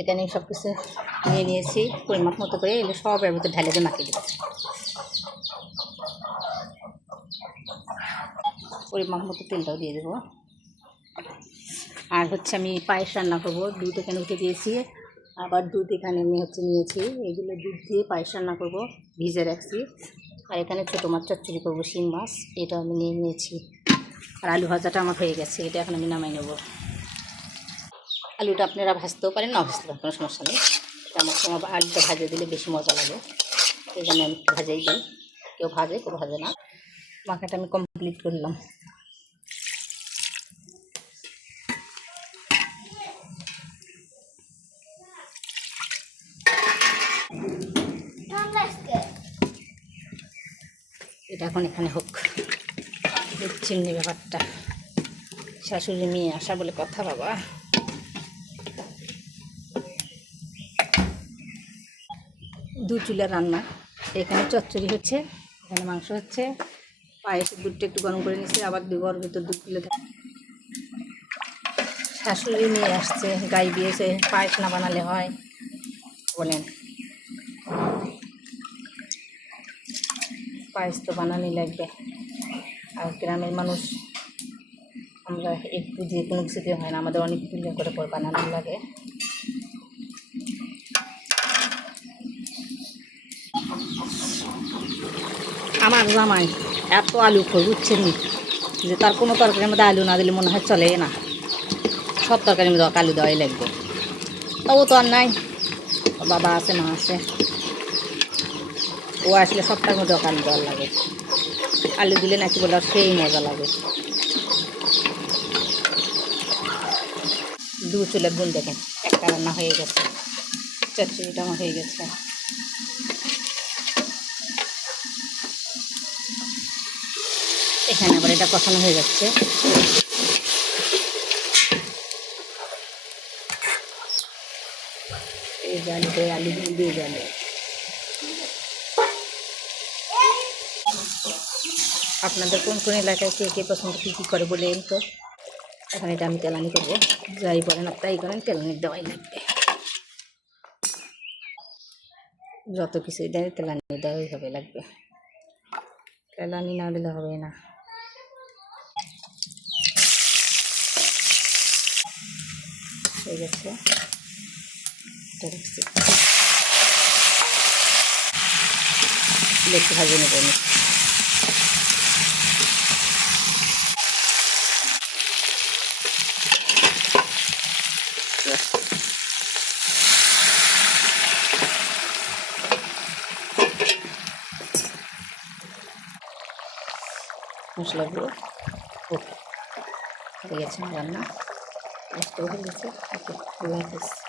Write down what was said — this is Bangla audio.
এখানে সব কিছু নিয়ে নিয়েছি পরিমাপ মতো করে, এগুলো সব এর মধ্যে ঢেলে দিয়ে মাখিয়ে দেবো। পরিমাপ মতো তেলটাও দিয়ে দেবো। আর হচ্ছে আমি পায়েস রান্না করবো। দুধ এখানে উঠে দিয়েছি, আবার দুধ এখানে নিয়েছি। এগুলো দুধ দিয়ে পায়েস রান্না করবো, ভিজে রাখছি। আর এখানে ছোটো মাছ চচ্চড়ি করবো, শিং মাছ, এটা আমি নিয়ে নিয়েছি। আর আলু ভাজাটা আমার হয়ে গেছে, এটা এখন আমি নামাই নেবো। আলুটা আপনারা ভাজতেও পারেন, না ভাজতে পারেন, কোনো সমস্যা নেই। আমার সময় আলুটা ভাজে দিলে বেশি মজা লাগে, এই জন্য আমি ভাজাই দিই। কেউ ভাজে, কেউ ভাজে না। মাখাটা আমি কমপ্লিট করলাম। এটা এখন এখানে হোক, দেখছেন নি ব্যাপারটা। শাশুড়ি মেয়ে আসা বলে কথা বাবা। দু চুলার রান্না, এখানে চচ্চড়ি হচ্ছে, এখানে মাংস হচ্ছে। পায়েসের দুধটা একটু গরম করে নিচ্ছি, আবার দুবার ভিতর দুধ তুলে দেয়। শাশুড়ি মেয়ে আসছে, গাই দিয়েছে, পায়েস না বানালে হয় বলেন? পায়েস তো বানানোই লাগবে। আর গ্রামের মানুষ আমরা একটু দিয়ে কোনো কিছুতে হয় না, আমাদের অনেক দিন করে বানানো লাগে। আমার জামাই এত আলু খাই, বুঝছেন যে তার কোনো তরকারির মধ্যে আলু না দিলে মনে হয় চলে না। সব তরকারির মধ্যে আলু দেওয়াই লাগবে। তবু তো আর নাই, বাবা আছে, মা আছে, ও আসলে সবটার মধ্যে আলু দেওয়ার লাগে। আলু দিলে নাকি বলে সেই মজা লাগে। দু চুলের গুণ দেখেন, একটা রান্না হয়ে গেছে, চচ্চড়িটা আমার হয়ে গেছে। এখানে আবার এটা কষানো হয়ে যাচ্ছে। এই যে আলু দিয়ে গেল। আপনাদের কোন কোন এলাকায় কে কে পছন্দ কী কী করে বলেন তো। এখন এটা আমি তেলানি করবো, যাই করেন তাই করেন, তেলানি দেওয়াই লাগবে। যত কিছুই দেয় তেলানি দেওয়াই হবে, লাগবে। তেলানি না দিলে হবে না। হয়ে গেছে, একটু ভাজে নেব আমি। মশলাগুলো ওকে হয়ে গেছে রান্না, হয়ে গেছে। ওকে, আল্লাহ হাফেজ।